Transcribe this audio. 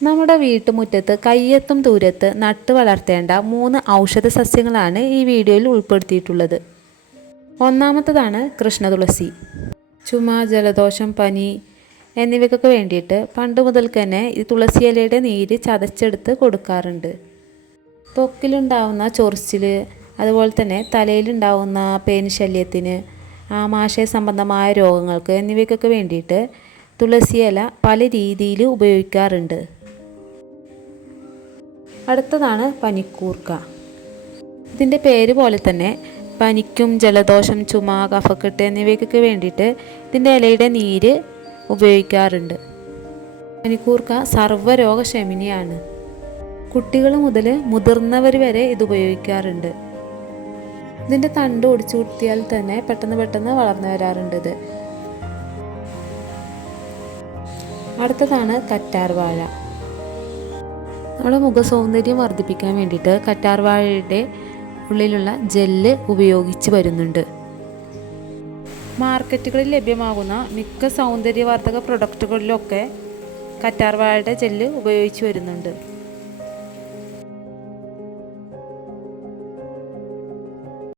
നമ്മുടെ വീട്ടുമുറ്റത്ത് കയ്യെത്തും ദൂരത്ത് നട്ട് വളർത്തേണ്ട 3 ഔഷധ സസ്യങ്ങളാണ് ഈ വീഡിയോയിൽ ഉൾപ്പെടുത്തിയിട്ടുള്ളത്. ഒന്നാമത്തേതാണ് കൃഷ്ണതുളസി. ചുമ, ജലദോഷം, പനി എന്നിവയ്ക്കൊക്കെ വേണ്ടിയിട്ട് പണ്ട് മുതൽക്ക് തന്നെ ഈ തുളസി ഇലയുടെ നീര് ചതച്ചെടുത്ത് കൊടുക്കാറുണ്ട്. ത്വക്കിലുണ്ടാവുന്ന ചൊറിച്ചിൽ, അതുപോലെ തന്നെ തലയിലുണ്ടാവുന്ന പേൻ ശല്യത്തിന്, ആമാശയ സംബന്ധമായ രോഗങ്ങൾക്ക് എന്നിവയ്ക്കൊക്കെ വേണ്ടിയിട്ട് തുളസി ഇല പല രീതിയിൽ ഉപയോഗിക്കാറുണ്ട്. അടുത്തതാണ് പനിക്കൂർക്ക. ഇതിൻ്റെ പേര് പോലെ തന്നെ പനിക്കും ജലദോഷം, ചുമ, കഫക്കെട്ട് എന്നിവയ്ക്കൊക്കെ വേണ്ടിയിട്ട് ഇതിൻ്റെ ഇലയുടെ നീര് ഉപയോഗിക്കാറുണ്ട്. പനിക്കൂർക്ക സർവ്വരോഗശമിനിയാണ്. കുട്ടികൾ മുതൽ മുതിർന്നവർ വരെ ഇത് ഉപയോഗിക്കാറുണ്ട്. ഇതിൻ്റെ തണ്ട് ഒടിച്ചു കുത്തിയാൽ തന്നെ പെട്ടെന്ന് വളർന്നു വരാറുണ്ട് ഇത്. അടുത്തതാണ് കറ്റാർവാഴ. നമ്മുടെ മുഖസൗന്ദര്യം വർദ്ധിപ്പിക്കാൻ വേണ്ടിയിട്ട് കറ്റാർവാഴയുടെ ഉള്ളിലുള്ള ജെല്ല് ഉപയോഗിച്ച് വരുന്നുണ്ട്. മാർക്കറ്റുകളിൽ ലഭ്യമാകുന്ന മിക്ക സൗന്ദര്യവർദ്ധക പ്രൊഡക്റ്റുകളിലൊക്കെ കറ്റാർവാഴയുടെ ജെല്ല് ഉപയോഗിച്ച് വരുന്നുണ്ട്.